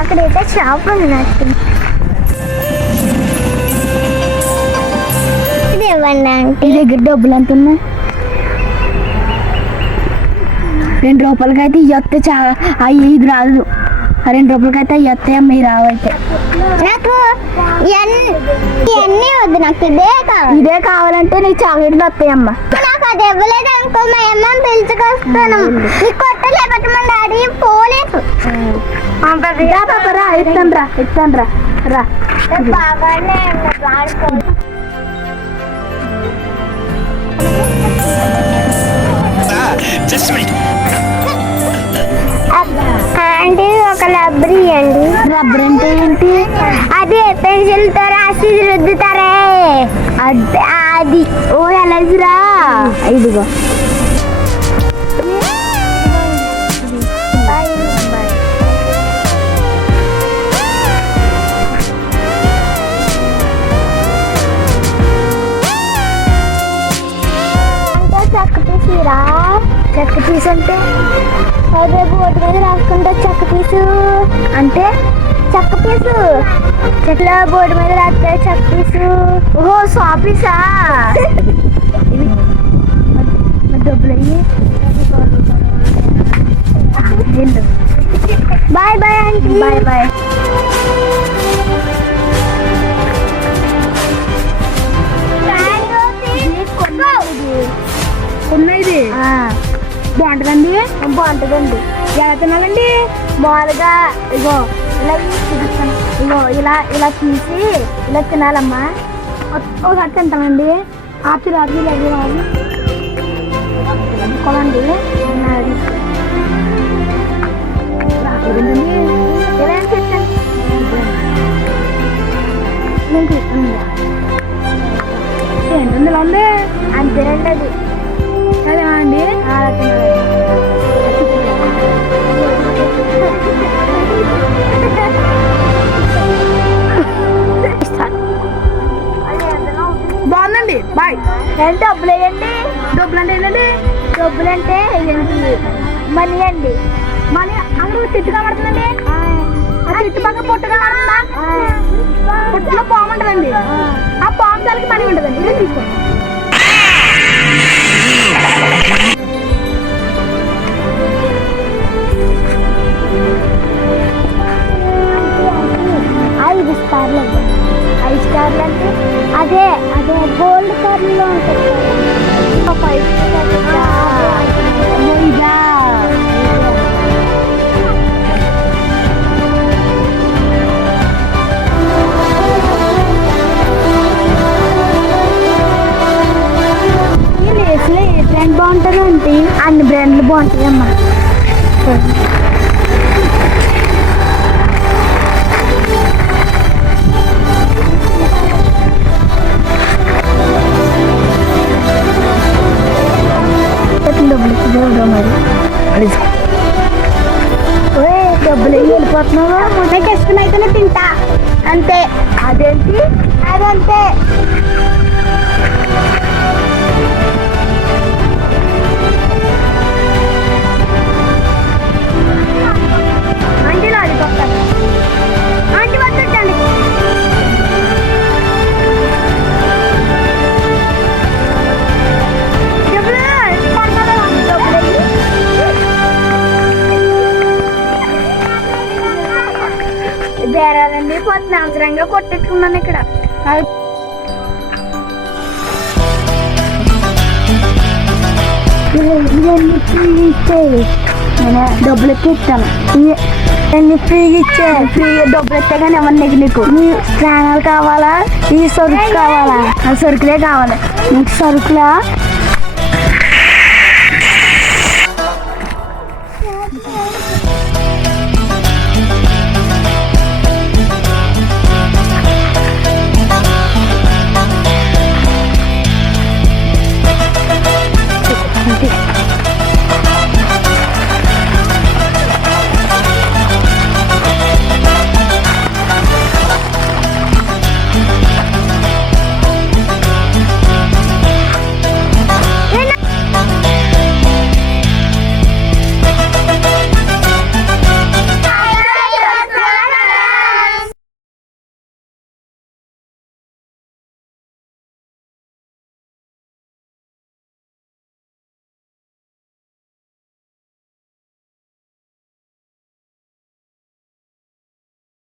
అక్కడైతే షాప్ ఉన్నట్టు ఇది ఇవ్వండి అంటే దగ్గర డబ్బులు ఎంత ఉన్నాయి? 2 రూపాయలకైతే ఇవ్వతే చాలా ఇది రాదు. 2 రూపాయలకైతే ఇవ్వతే అమ్మ రావైతే. నాకు ఇవన్నీ వద్దు, నాకు ఇదే కావాలంటే నీకు చాక్లెట్లు వస్తాయమ్మ. నాకు అది ఇవ్వలేదు అనుకో మా అమ్మ పిలుచుకొస్తాను. నీకు కొట్టలేకపోతే మా డాడీ పోలేదు. ఇస్తాను రా. బాగానే ఆంటీ ఒక రబ్బర్ ఇవ్వండి. రబ్బర్ అంటే ఏంటి? అది పెన్సిల్ తో రాసి రుద్దుతారే అది. ఓ ఎలాజిరా, ఇదిగో. చెక్క పీసు అంటే అదే బోర్డు మీద రాసుకుంటా. చెక్క పీసు అంటే చెక్క పీసు, చెట్ల బోర్డు మీద రాస్తే చెక్క పీసు. ఓహో షాపీసా? డబ్బులు అయ్యి బాయ్ బాయ్ ఆంటీ. బాయ్. ఉన్నది బాగుంటుందండి. బాగుంటుందండి. ఎలా తినాలండి? మామూలుగా ఇగో ఇలా చూపిస్తాను. ఇగో ఇలా తీసి ఇలా తినాలమ్మా. ఒకసారి తింటామండి. రాత్రి రాత్రి కొనండి. ఇలా చెప్తాను. నేను తీస్తాను. ఏంటండి ఇలా ఉంది? అంతేనండి అది. అదేనా అండి? బాగుందండి. బాయ్. నేను డబ్బులు వేయండి. డబ్బులు అంటే ఏంటండి? డబ్బులు అంటే ఏంటి? మనీ అండి. మనీ అందరూ తిట్టుగా పడుతుందండి. ఆ తిట్టు పక్కన పొట్టుగా పడుతుందా? పొట్టులో పాము ఉంటుందండి. ఆ పాము దానికి మనీ ఉంటుందండి. ఇది తీసుకోండి. ఐదు స్టార్లు అంటే అదే గోల్డ్ కలర్లో ఉంటుంది. 5 ఇదా ఈ లేస్లో ఏ బ్రాండ్ బాగుంటుందండి? అన్ని బ్రాండ్లు బాగుంటాయమ్మా. డబ్బులు వెళ్ళిపోతున్నావా? నాకు ఇష్టమైతేనే తింటా అంతే. అదేంటి? అదంతే. ఆంటీ లాలీపాప్ ఆంటీ వద్దండి. బేరాలండి. పొద్దున అవసరంగా కొట్టేట్టుకున్నాను ఇక్కడ. ఇవన్నీ ఫ్రీ ఇచ్చేది. డబ్బులు ఎక్కి ఇస్తాను. ఇవన్నీ ఫ్రీ ఇచ్చేది. ఫ్రీ డబ్బులు ఎత్తే కానీ ఎవరిని నీకు స్నానాలు కావాలా? ఈ సరుకు కావాలా? ఆ సరుకులే కావాలి. నీకు సరుకులా?